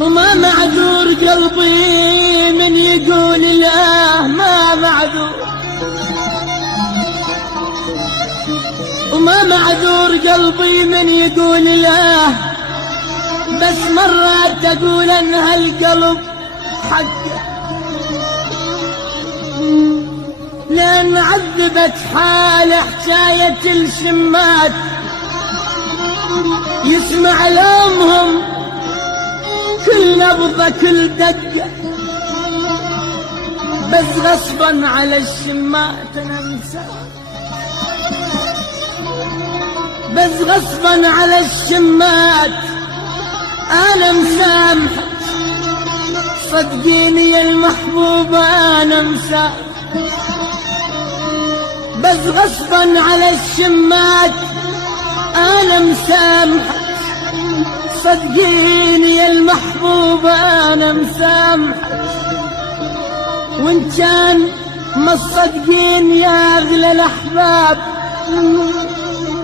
وما معذور قلبي من يقول لا ما معذور، وما معذور قلبي من يقول لا، بس مرات تقول ان هالقلب حقه، لان عذبت حال حكاية الشمات، يسمع لامهم كل نبضة كل دقة، بس غصبا على الشمات انا مسامح، بس غصبا على الشمات انا مسامح، صدقيني يا المحبوبة انا مسامح، بس غصبا على الشمات انا مسامح، صدقيني يا المحبوبة انا مسامح، وان كان ما تصدقين يا اغلى الاحباب،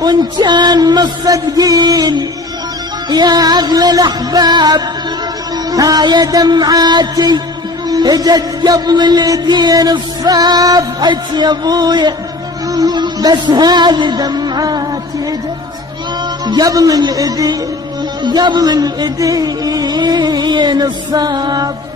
وان كان ما تصدقين يا اغلى الاحباب، هاي دمعاتي اجت قبل الايدين الصافحة يا ابويا، بس هذه دمعاتي اجت قبل الايدين الصافحة.